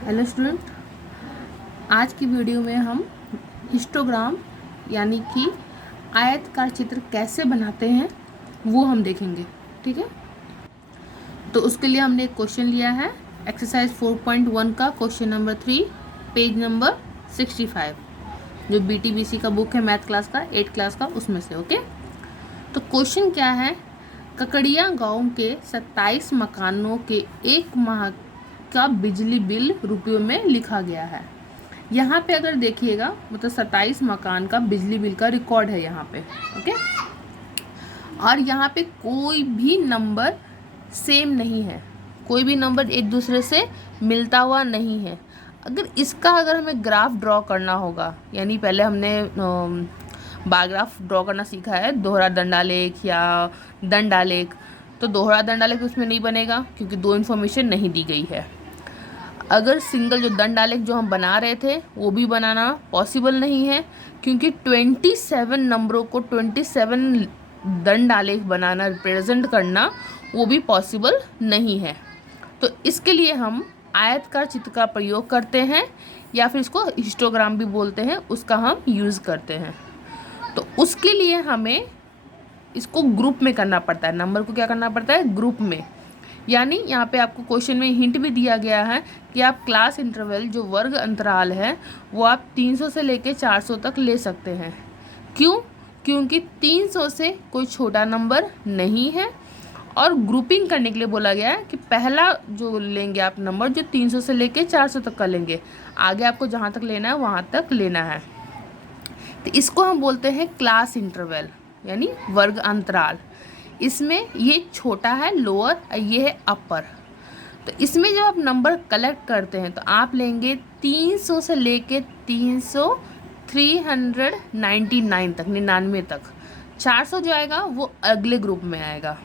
Hello student, आज की video में हम हिस्टोग्राम यानी कि आयतकार चित्र कैसे बनाते हैं वो हम देखेंगे। ठीक है, तो उसके लिए हमने एक क्वेश्चन लिया है एक्सरसाइज 4.1 का क्वेश्चन नंबर 3, पेज नंबर 65, जो BTBC का बुक है मैथ क्लास का 8 क्लास का, उसमें से। ओके, तो क्वेश्चन क्या है, ककड़िया गांव के 27 मकानों के एक माह का बिजली बिल रुपयों में लिखा गया है। यहाँ पे अगर देखिएगा, मतलब 27 मकान का बिजली बिल का रिकॉर्ड है यहाँ पे। ओके, और यहाँ पे कोई भी नंबर सेम नहीं है, कोई भी नंबर एक दूसरे से मिलता हुआ नहीं है। अगर हमें ग्राफ ड्रॉ करना होगा, यानी पहले हमने बार ग्राफ ड्रॉ करना सीखा है, दोहरा दंडालेख या दंडालेख, तो दोहरा दंडालेख उसमें नहीं बनेगा क्योंकि दो इन्फॉर्मेशन नहीं दी गई है। अगर सिंगल जो दंडालेख जो हम बना रहे थे वो भी बनाना पॉसिबल नहीं है क्योंकि 27 नंबरों को 27 दंडालेख बनाना, रिप्रेजेंट करना, वो भी पॉसिबल नहीं है। तो इसके लिए हम आयतकार चित्र का प्रयोग करते हैं या फिर इसको हिस्टोग्राम भी बोलते हैं, उसका हम यूज़ करते हैं। तो उसके लिए हमें इसको ग्रुप में करना पड़ता है, नंबर को क्या करना पड़ता है, ग्रुप में। यानी यहाँ पे आपको क्वेश्चन में हिंट भी दिया गया है कि आप क्लास इंटरवल जो वर्ग अंतराल है वो आप 300 से लेके 400 तक ले सकते हैं। क्यों? क्योंकि 300 से कोई छोटा नंबर नहीं है और ग्रुपिंग करने के लिए बोला गया है कि पहला जो लेंगे आप नंबर जो 300 से लेके 400 तक का लेंगे, आगे आपको जहाँ तक लेना है वहाँ तक लेना है। तो इसको हम बोलते हैं क्लास इंटरवल यानी वर्ग अंतराल। इसमें ये छोटा है लोअर और ये है अपर। तो इसमें जब आप नंबर कलेक्ट करते हैं तो आप लेंगे 300 से लेके 399 तक, 99 तक। 400 जो आएगा वो अगले ग्रुप में आएगा।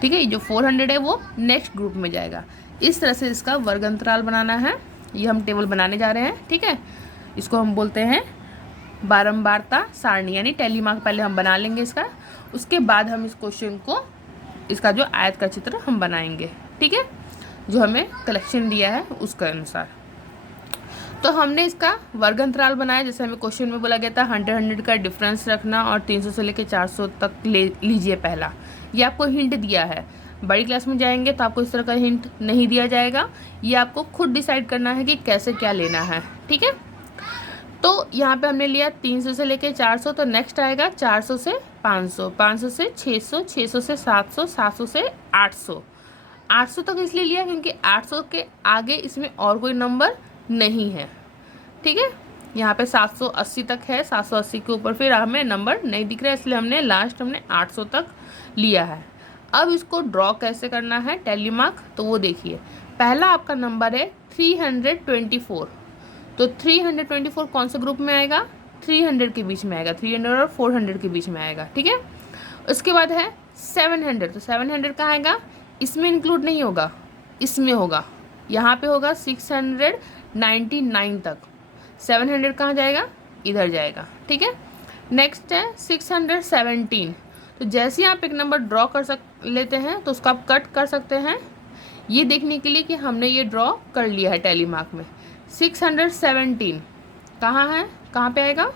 ठीक है, जो 400 है वो नेक्स्ट ग्रुप में जाएगा। इस तरह से इसका वर्ग अंतराल बनाना है। ये हम टेबल बनाने जा रहे हैं। ठीक है, इसको हम बोलते हैं बारंबारता सारणी यानी टेलीमार्क। पहले हम बना लेंगे इसका, उसके बाद हम इस क्वेश्चन को, इसका जो आयत का चित्र हम बनाएंगे। ठीक है, जो हमें कलेक्शन दिया है उसके अनुसार। तो हमने इसका वर्ग अंतराल बनाया, जैसे हमें क्वेश्चन में बोला गया था 100 का डिफरेंस रखना और 300 से लेकर 400 तक ले लीजिए पहला। ये आपको हिंट दिया है। बड़ी क्लास में जाएंगे तो आपको इस तरह का हिंट नहीं दिया जाएगा, ये आपको खुद डिसाइड करना है कि कैसे क्या लेना है। ठीक है, तो यहाँ पे हमने लिया 300 से लेके 400, तो नेक्स्ट आएगा 400 से 500, 500 से 600, 600 से 700, 700 से 800। 800 तक इसलिए लिया क्योंकि 800 के आगे इसमें और कोई नंबर नहीं है। ठीक है, यहाँ पे 780 तक है, 780 के ऊपर फिर हमें नंबर नहीं दिख रहा है, इसलिए हमने लास्ट 800 तक लिया है। अब इसको ड्रॉ कैसे करना है टेलीमार्क, तो वो देखिए। पहला आपका नंबर है 324, तो 324 कौन से ग्रुप में आएगा, 300 के बीच में आएगा, 300 और 400 के बीच में आएगा। ठीक है, उसके बाद है 700, तो 700 कहाँ आएगा, इसमें इंक्लूड नहीं होगा, इसमें होगा, यहाँ पे होगा 699 तक। 700 कहाँ जाएगा, इधर जाएगा। ठीक है, नेक्स्ट है 617, तो जैसे ही आप एक नंबर ड्रॉ लेते हैं तो उसको आप कट कर सकते हैं, ये देखने के लिए कि हमने ये ड्रॉ कर लिया है टेलीमार्क में। 617 कहाँ है, कहाँ पे आएगा,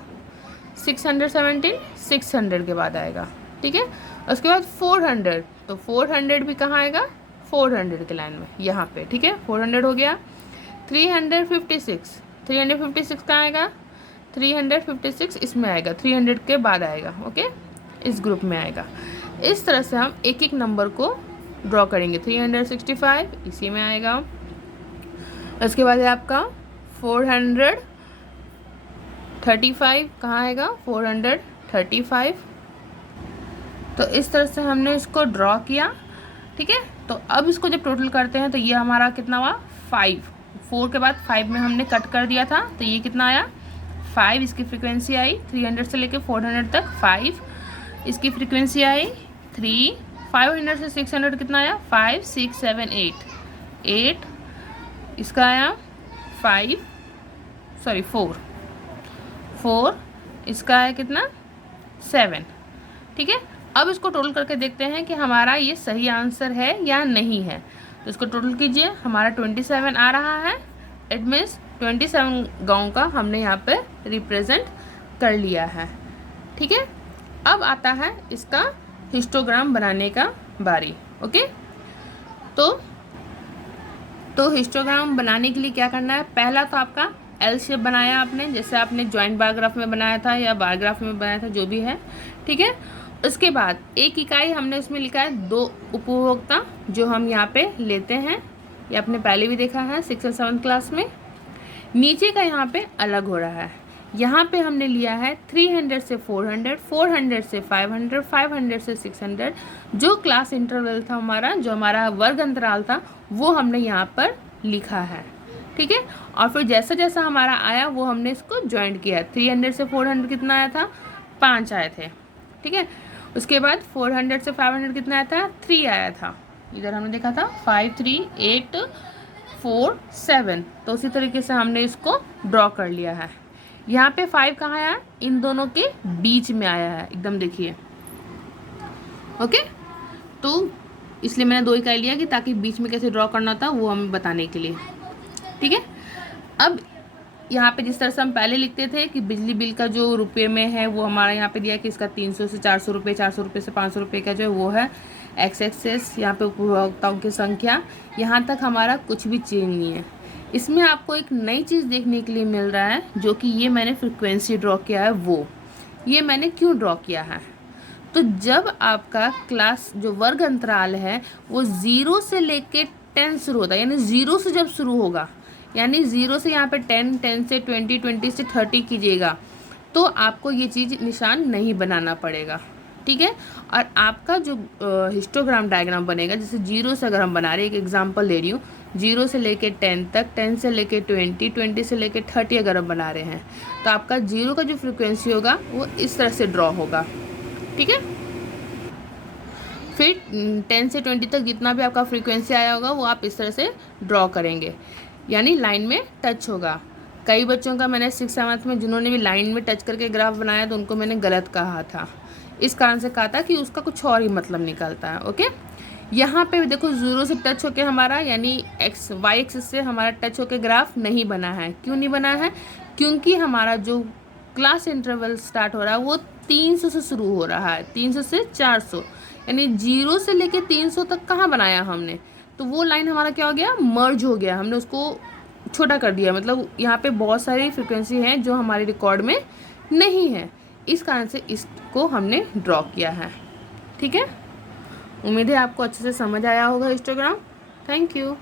617 600 के बाद आएगा। ठीक है, उसके बाद 400, तो 400 भी कहाँ आएगा, 400 के लाइन में यहाँ पे। ठीक है, 400 हो गया। 356, 356 कहाँ आएगा, 356 इसमें आएगा, 300 के बाद आएगा। ओके, इस ग्रुप में आएगा। इस तरह से हम एक एक नंबर को ड्रॉ करेंगे। 365 इसी में आएगा। उसके बाद है आपका 435 कहाँ आएगा, 435। तो इस तरह से हमने इसको ड्रॉ किया। ठीक है, तो अब इसको जब टोटल करते हैं तो ये हमारा कितना हुआ, 5। 4 के बाद 5 में हमने कट कर दिया था, तो ये कितना आया, 5। इसकी फ्रीक्वेंसी आई 300 से लेके 400 तक 5, इसकी फ्रीक्वेंसी आई 3। 500 से 600 कितना आया, 5 6 7 8, इसका आया 4, इसका है कितना, 7। ठीक है, अब इसको टोटल करके देखते हैं कि हमारा ये सही आंसर है या नहीं है। तो इसको टोटल कीजिए, हमारा 27 आ रहा है, इट मीन्स 27 गाँव का हमने यहाँ पे रिप्रेजेंट कर लिया है। ठीक है, अब आता है इसका हिस्टोग्राम बनाने का बारी। ओके, तो हिस्टोग्राम बनाने के लिए क्या करना है, पहला तो आपका एल शेप बनाया आपने, जैसे आपने जॉइंट बार ग्राफ में बनाया था या बार ग्राफ में बनाया था, जो भी है। ठीक है, उसके बाद एक इकाई हमने उसमें लिखा है 2 उपभोक्ता, जो हम यहाँ पे लेते हैं, ये आपने पहले भी देखा है 6 और 7 क्लास में। नीचे का यहाँ पे अलग हो रहा है, यहाँ पे हमने लिया है 300 से 400, 400 से 500, 500 से 600। जो क्लास इंटरवल था हमारा, जो हमारा वर्ग अंतराल था, वो हमने यहाँ पर लिखा है। ठीक है, और फिर जैसा जैसा हमारा आया वो हमने इसको ज्वाइंट किया। 300 से 400 कितना आया था, 5 आए थे। ठीक है, उसके बाद 400 से 500 कितना आया था, 3 आया था। इधर हमने देखा था 5 3 8 4 7। तो उसी तरीके से हमने इसको ड्रॉ कर लिया है। यहाँ पे 5 कहाँ आया, इन दोनों के बीच में आया है एकदम, देखिए। ओके, तो इसलिए मैंने 2 इकाई लिया कि ताकि बीच में कैसे ड्रॉ करना था वो हमें बताने के लिए। ठीक है, अब यहाँ पे जिस तरह से हम पहले लिखते थे कि बिजली बिल का जो रुपये में है वो हमारा यहाँ पे दिया कि इसका 300 से 400 रुपये, 400 रुपये से 500 रुपये का जो है वो है एक्स एक्सेस। यहाँ पे उपभोक्ताओं की संख्या, यहाँ तक हमारा कुछ भी चेंज नहीं है। इसमें आपको एक नई चीज़ देखने के लिए मिल रहा है, जो कि ये मैंने फ्रिक्वेंसी ड्रॉ किया है। वो ये मैंने क्यों ड्रॉ किया है, तो जब आपका क्लास जो वर्ग अंतराल है वो 0 से लेके 10 शुरू होता है, यानी 0 से जब शुरू होगा, यानी 0 से यहाँ पे 10, 10 से 20, 20 से 30 कीजिएगा, तो आपको ये चीज़ निशान नहीं बनाना पड़ेगा। ठीक है, और आपका जो हिस्टोग्राम डायग्राम बनेगा, जैसे 0 से अगर हम बना रहे हैं, एक एग्जांपल ले रही हूँ, 0 से लेके 10 तक, 10 से लेके 20, 20 से लेके 30 अगर हम बना रहे हैं, तो आपका 0 का जो फ्रिक्वेंसी होगा वो इस तरह से ड्रॉ होगा। ठीक है, फिर 10 से 20 तक जितना भी आपका फ्रीक्वेंसी आया होगा वो आप इस तरह से ड्रॉ करेंगे, यानी लाइन में टच होगा। कई बच्चों का मैंने 6 7 में जिन्होंने भी लाइन में टच करके ग्राफ बनाया तो उनको मैंने गलत कहा था, इस कारण से कहा था कि उसका कुछ और ही मतलब निकलता है। ओके, यहाँ पे देखो 0 से टच होके हमारा, यानी एक्स वाई एक्सिस से हमारा टच होके ग्राफ नहीं बना है। क्यों नहीं बना है, क्योंकि हमारा जो क्लास इंटरवल स्टार्ट हो रहा है वो 300 से शुरू हो रहा है, 300 से 400, यानी 0 से लेके 300 तक कहाँ बनाया हमने, तो वो लाइन हमारा क्या हो गया, मर्ज हो गया, हमने उसको छोटा कर दिया। मतलब यहाँ पे बहुत सारी फ्रिक्वेंसी हैं जो हमारे रिकॉर्ड में नहीं है, इस कारण से इसको हमने ड्रॉ किया है। ठीक है, उम्मीद है आपको अच्छे से समझ आया होगा हिस्टोग्राम। Thank you.